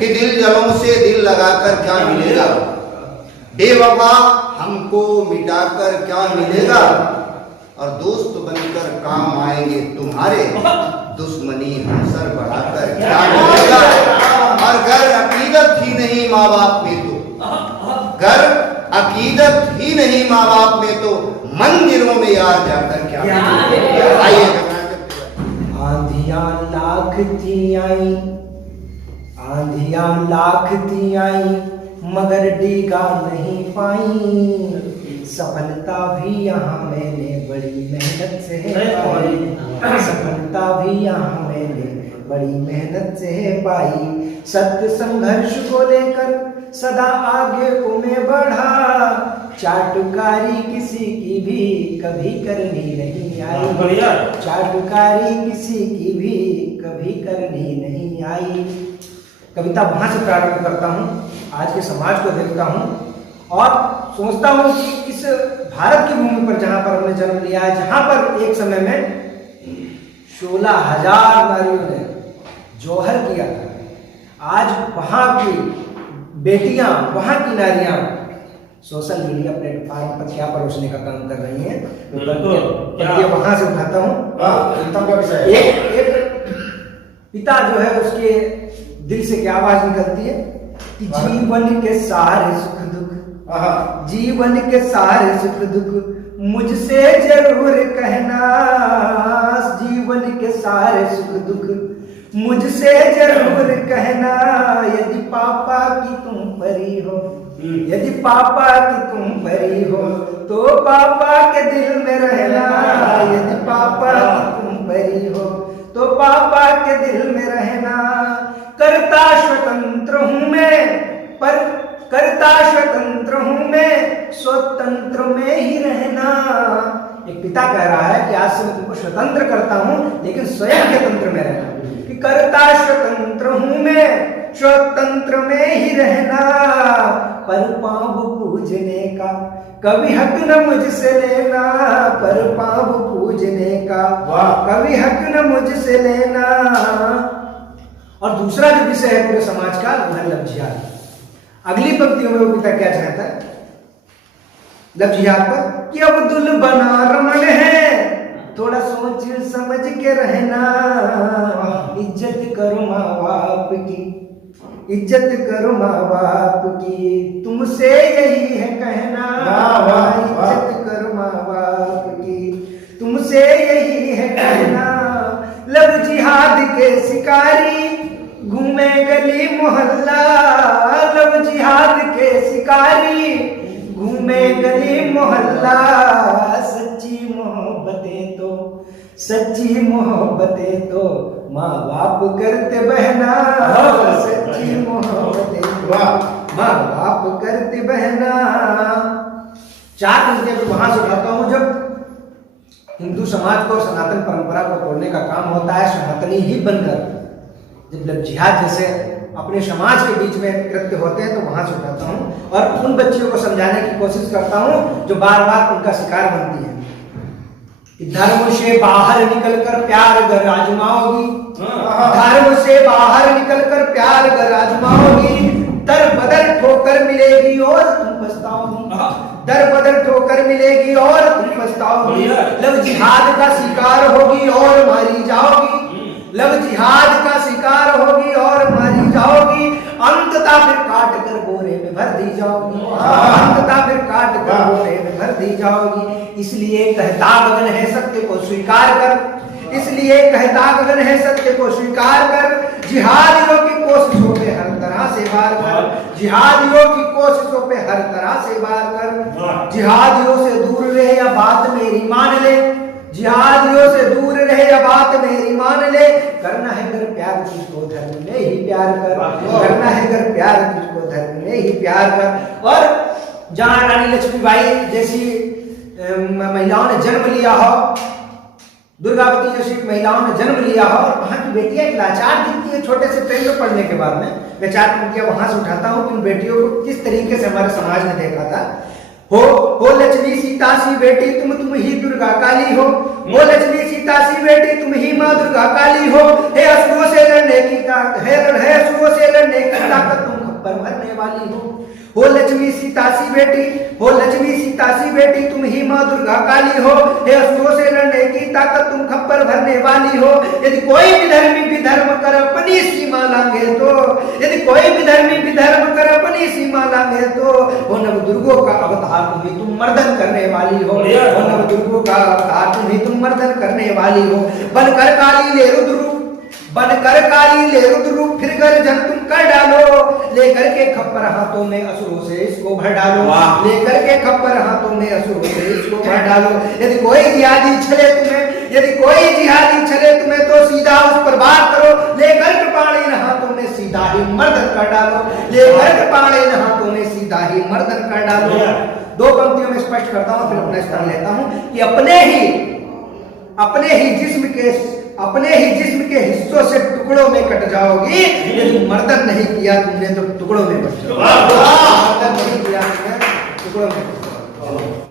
कि दिल जलों से दिल लगाकर क्या मिलेगा, बेवफा हमको मिटाकर क्या मिलेगा, और दोस्त बनकर काम आएंगे तुम्हारे, दुश्मनी हम सर बढ़ाकर क्या मिलेगा। और घर अकीदत ही नहीं माँ बाप में तो, घर अकीदत ही नहीं माँ बाप में तो, मंदिरों में यार जाकर क्या मिलेगा। आइए आंधियां लाख थी आई, आंधियां लाख थी आई, मगर डीगा नहीं पाई, सफलता भी यहाँ मैंने बड़ी मेहनत से पाई, सफलता भी यहाँ मैंने बड़ी मेहनत से पाई। सत्य संघर्ष को लेकर सदा आगे को मैं बढ़ा, चाटुकारी किसी की भी कभी करनी नहीं आई, चाटुकारी किसी की भी कभी करनी नहीं आई। कविता वहां से प्रारंभ करता हूँ, आज के समाज को देखता हूँ और सोचता हूँ कि इस भारत की भूमि पर जहाँ पर हमने जन्म लिया है, जहाँ पर एक समय में 16,000 नारियों ने जौहर किया था, आज वहाँ की बेटियां, वहाँ की नारियां सोशल मीडिया प्लेटफॉर्म पर क्या परोसने का काम कर रही हैं, तो वहां से उठाता हूँ। एक पिता जो है उसके दिल से क्या आवाज निकलती है कि जीवन के सारे सुख दुख, जीवन के सारे सुख दुख मुझसे जरूर कहना, जीवन के सारे सुख दुख मुझसे जरूर कहना, यदि पापा की तुम परी हो, यदि पापा की तुम परी हो तो पापा के दिल में रहना, यदि पापा की तुम परी हो तो पापा के दिल में रहना। करता स्वतंत्र हूँ मैं, पर करता स्वतंत्र हूँ मैं, स्वतंत्र में ही रहना। एक पिता कह रहा है कि आज से मैं तुमको स्वतंत्र करता हूँ, लेकिन स्वयं के तंत्र में रहना। कि करता स्वतंत्र हूँ मैं, स्वतंत्र में ही रहना, पर पाँव पूजने का कभी हक न मुझसे लेना, पर पाँव पूजने का कभी हक न मुझसे लेना। और दूसरा जो विषय है पूरे समाज का वो है लव जिहाद। अगली पंक्तियों में वो पिता क्या चाहता है लव जिहाद पर कि अब्दुल बना रमन है, थोड़ा सोच समझ के रहना, इज्जत करो माँ बाप की, इज्जत करो माँ बाप की, तुमसे यही है कहना, इज्जत करो माँ बाप की, तुमसे यही है कहना। लव जिहाद के शिकारी घूमे गली मोहल्ला, लव जिहाद के शिकारी घूमे गली मोहल्ला, सच्ची मोहब्बतें तो, सच्ची मोहब्बतें तो माँ बाप करते बहना, सच्ची मोहब्बतें तो माँ बाप करते बहना। चार पंक्तियां भी वहां से उठाता हूं जब हिंदू समाज को, सनातन परंपरा को तोड़ने का काम होता है, सनातनी ही बनकर जब लव जिहाद जैसे अपने समाज के बीच में कृत्य होते हैं, तो वहां से उठाता हूं और उन बच्चियों को समझाने की कोशिश करता हूं जो बार बार उनका शिकार बनती है। धर्म से बाहर निकलकर प्यार अगर आजमाओगी, धर्म से बाहर निकलकर प्यार अगर आजमाओगी, दर बदर ठोकर मिलेगी और तुम पछताओगी, दर बदर ठोकर मिलेगी और तुम पछताओगी। लव जिहाद का शिकार होगी और मारी जाओगी, लव जिहाद का शिकार होगी और मारी जाओगी, अंततः फिर काट कर बोरे में भर दी जाओगी, अंततः फिर काट कर बोरे में भर दी जाओगी। इसलिए कहता गगन है सत्य को स्वीकार कर, इसलिए कहता गगन है सत्य को स्वीकार कर, जिहादियों की कोशिशों पे हर तरह से वार कर, जिहादियों की कोशिशों पे हर तरह से वार कर। जिहादियों से दूर रहे या बात मेरी मान ले, जिहादियों से दूर रहे या बात मेरी मान ले, करना है अगर प्यार तुझको धर्म में ही प्यार कर, करना है अगर प्यार तुझको धर्म में ही प्यार कर। और जहां रानी लक्ष्मीबाई जैसी महिलाओं ने जन्म लिया हो, दुर्गावती जैसी महिलाओं ने जन्म लिया हो, और वहां की बेटियां लाचार दिखती है छोटे से प्रेम में पढ़ने के बाद में, मैं चार पंक्तियां वहां से उठाता हूं कि उन बेटियों को किस तरीके से हमारे समाज ने देखा था। हो लक्ष्मी सीता सी बेटी तुम ही दुर्गा काली हो, हो लक्ष्मी सीता सी बेटी तुम ही माँ दुर्गा काली हो, हे असुरों से लड़ने की ताकत, हे असुरों से लड़ने की खप्पर भरने वाली हो लक्ष्मी सीतासी बेटी, हो लक्ष्मी सीतासी बेटी, तुम ही माँ दुर्गा काली हो, हे असुरों से लड़ने की ताकत तुम खप्पर भरने वाली हो। यदि कोई विधर्मी विधर्म कर अपनी सीमा लांघे तो, यदि कोई विधर्मी विधर्म कर अपनी सीमा लांघे तो, वो नव दुर्गों का अवतार तुम्ही तुम मर्दन करने वाली हो, वो नव दुर्गों का अवतार तुम्ही तुम मर्दन करने वाली हो। बनकर काली ले रुद्र रूप, बनकर काली ले रुद्र रूप, फिर गर्जन तुम कर डालो, लेकर के खप्पर हाथों में असुरों से इसको भर डालो, लेकर के खप्पर हाथों में असुरों से इसको भर डालो। यदि कोई जिहादी छले तुम्हें, यदि कोई जिहादी छले तुम्हें तो सीधा उस पर वार करो, लेकर कृपाणीन हाथों में सीधा ही मर्दन कर डालो, लेकर कृपाणीन हाथों में सीधा ही मर्दन कर डालो। दो पंक्तियों में स्पष्ट करता हूं, फिर अपना स्थान लेता हूं कि अपने ही जिस्म के हिस्सों से टुकड़ों में कट जाओगी, यदि मर्दन नहीं किया तुमने तो टुकड़ों में बच जाओगी। मर्दन नहीं किया तुमने टुकड़ों में बच जाओगी।